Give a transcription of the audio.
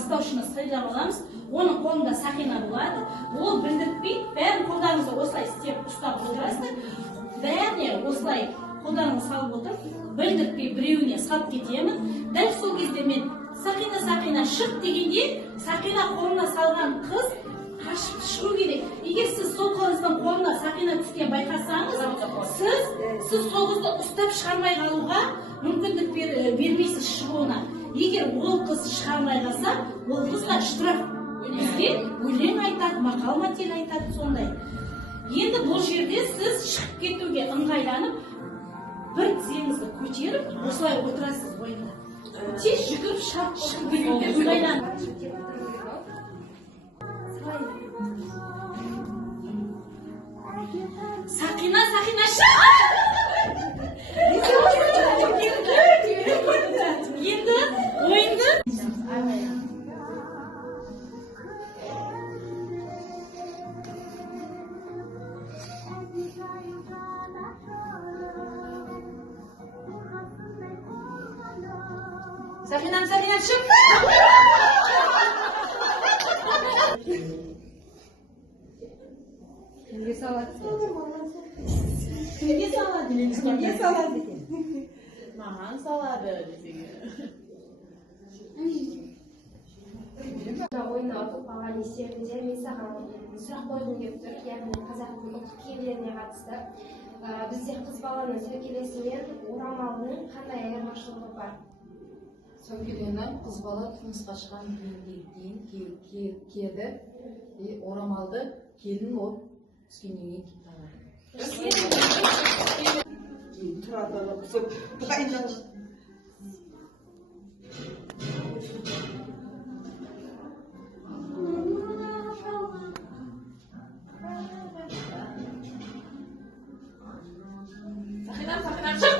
бастаушыны сыйлап аламыз. Оның қолында сақина болады. Ол білдіртпей, бәрін қолдарыңызды осылай істеп ұстап отырасыздар. Бәріне осылай қолдарыңызды салып отырып, білдіртпей біреуіне салып кетемін. Дәл сол кезде мен сақина шық дегенде, сақина қолына салған қыз қашып шығу керек. Егер сіз сол қыздің қолына сақина түскен байқасаңыз, сіз сол қызды ұстап шығармай қалуға мүмкіндік бермейсіз шығуына. Егер ол қыз шығармай қалса, ол қызға штраф бізге өлең айтады, мақал-мәтел айтады, сондай. Енді бұл жерде сіз шығып кетуге ыңғайланып, бір тізеңізді көтеріп, осылай отырасыз бойында. Тез жүгіріп шығып кетуге ыңғайланып. Сақина шық! Енді ойынды Сақина шық! Кімге салады? Кімге салады екен? Маған салады десең. Ойына ұтып алған естерінде мен саған сұрақ қойғым келіп тұр, яғни қазақтың ұлттық киімдеріне қатысты. Бізде қыз баланы сөмкелесімен орамалдың қандай айырмашылығы бар? Сөмкелені қыз бала тұрмысқа шыққан кейін киеді, орамалды келін болып түскеннен кейін Сақина шық!